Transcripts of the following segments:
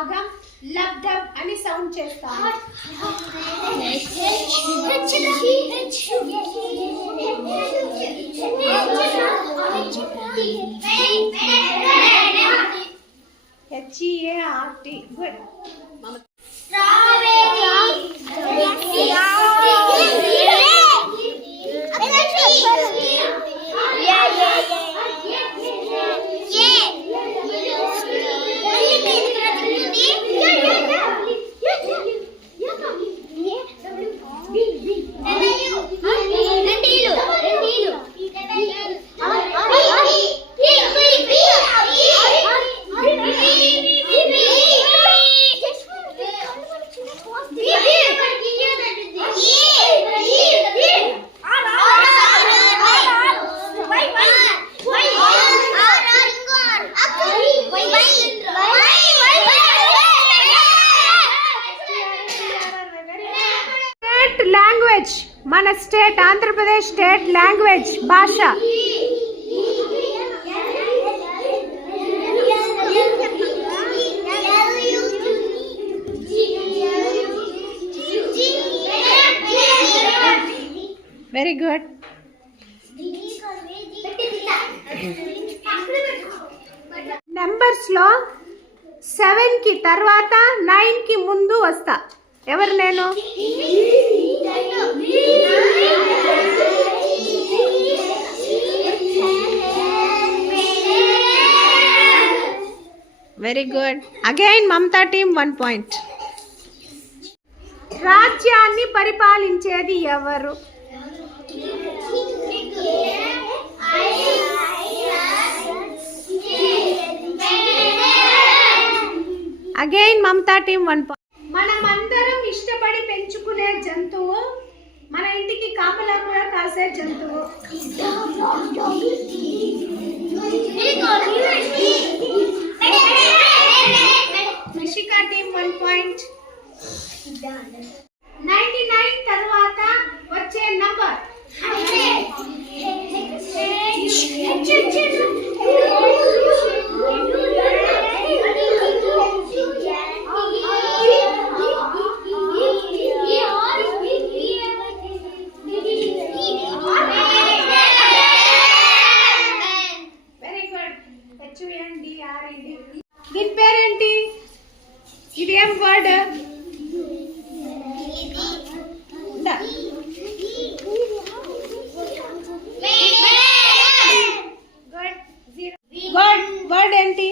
భాగం లబ్ధం అని సౌండ్ చేస్తాను. HEART. గుడ్. లాంగ్వేజ్ మన స్టేట్ ఆంధ్రప్రదేశ్ స్టేట్ లాంగ్వేజ్ భాష. Very good. నెంబర్స్ లో 7 కి తర్వాత 9 కి ముందు వస్తా. ఎవరు నేను? Very good. అగైన్ మమతా టీమ్ 1 పాయింట్. రాజ్యాన్ని పరిపాలించేది ఎవరు? అగైన్ మమతా టీమ్ 1 పాయింట్. మనమందరం ఇష్టపడి పెంచుకునే జంతువు, మన ఇంటికి కాపలా కూడా కాసే జంతువు. రిషికా టీమ్ 1 పాయింట్. 99 తర్వాత వచ్చే నంబర్ దీని పేరేంటి? ఇది ఏం వర్డ్? వర్డ్ ఏంటి?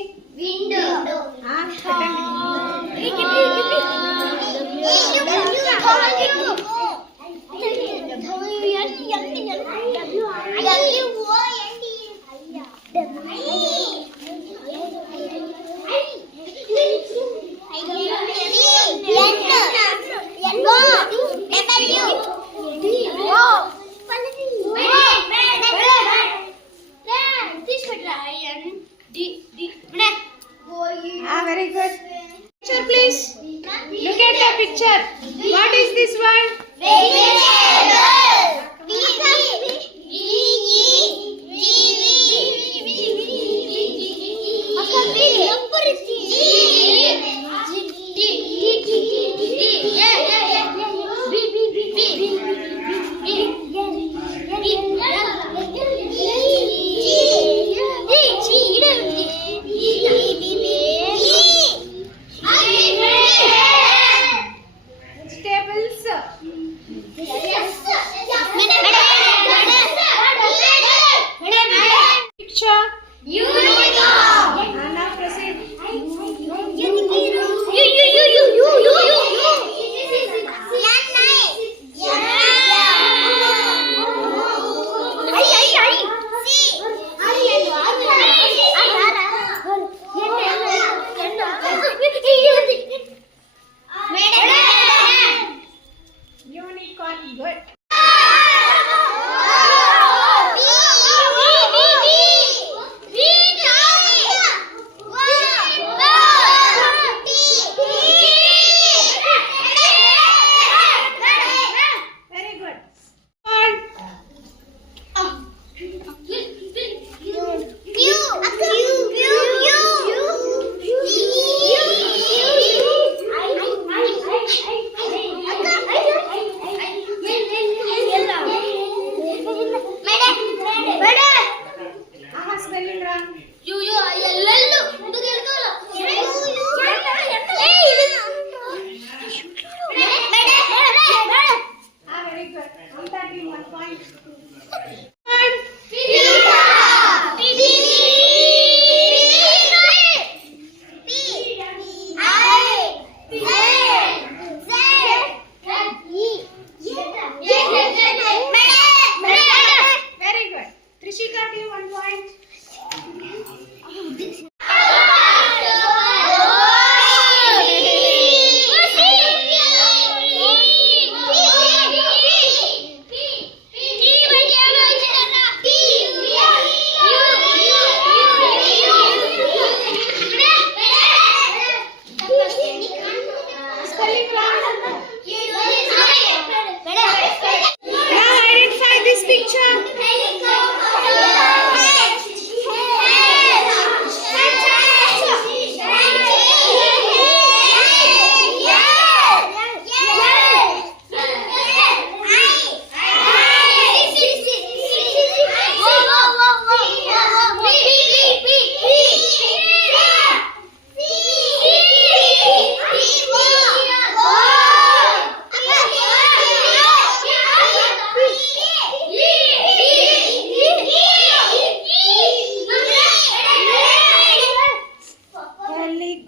Very good. Picture please. Look at the picture. What is this word? Vegetables.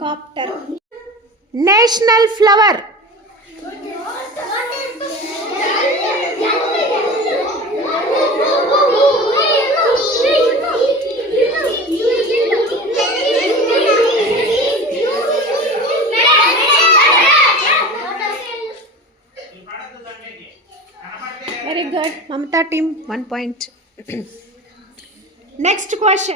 Helicopter. National flower. Very good. Mamta team, 1 point. Next question.